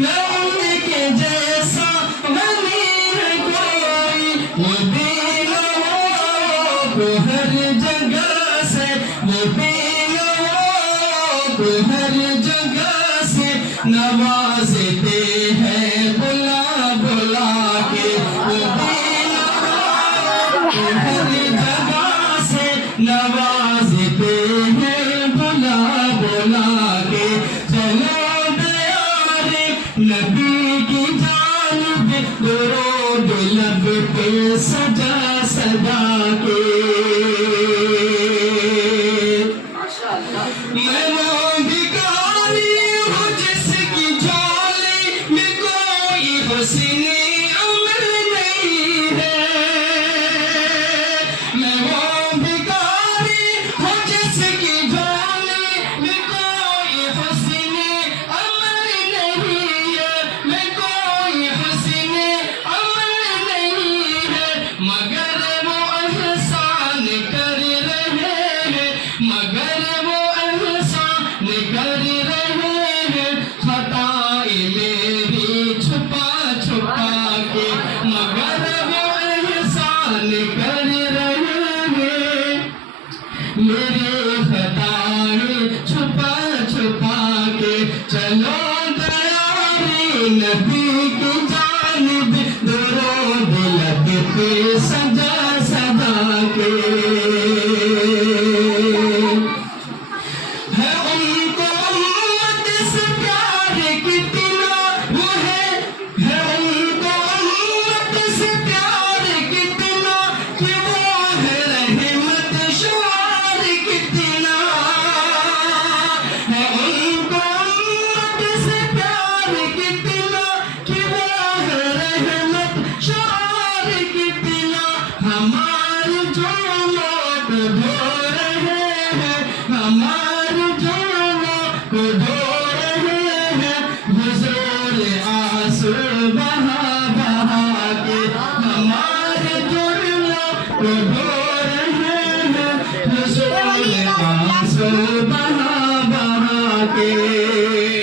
न उनके जैसा वली है कोई, वो बेनवाओं को हर जगह से, वो बेनवाओं को हर जगह से नवाजते हैं बुला बुला के, वो बेनवाओं को हर जगह से नवाजते हैं बुला बुला के। चलो दयारे नबी की जानिब दुरूद लब पे सजा सजा के। मैं वो भिखारी हूँ जिसकी झोली में कोई हुस्न अमल नहीं है। मैं वो भिखारी हूँ जिसकी झोली में कोई हुस्न अमल नहीं है। मैं कोई हुस्न अमल नहीं है, मगर वो एहसान कर रहे हैं, मगर वो एहसान कर रहे हैं खताएं मेरी छुपा छुपा के, मगर वो एहसान कर रहे हैं मेरे खताएं छुपा छुपा के। चलो दयारे नबी की जानिब दुरूद लब पे सजा सजा के। है उनको उम्मत से प्यार कितना वो है उनको उम्मत से प्यार कितना कि वो है रहमत शुमार कितना। है उनको उम्मत से प्यार कितना कि वो है रहमत शुमार कितना। हमारे जुल्मों को धो रहे हैं, हमारे जुल्मों को धो रहे हैं हुजूर आंसू बहा बहा के। हमारे जुल्मों को धो रहे हैं हुजूर आंसू बहा बहा के।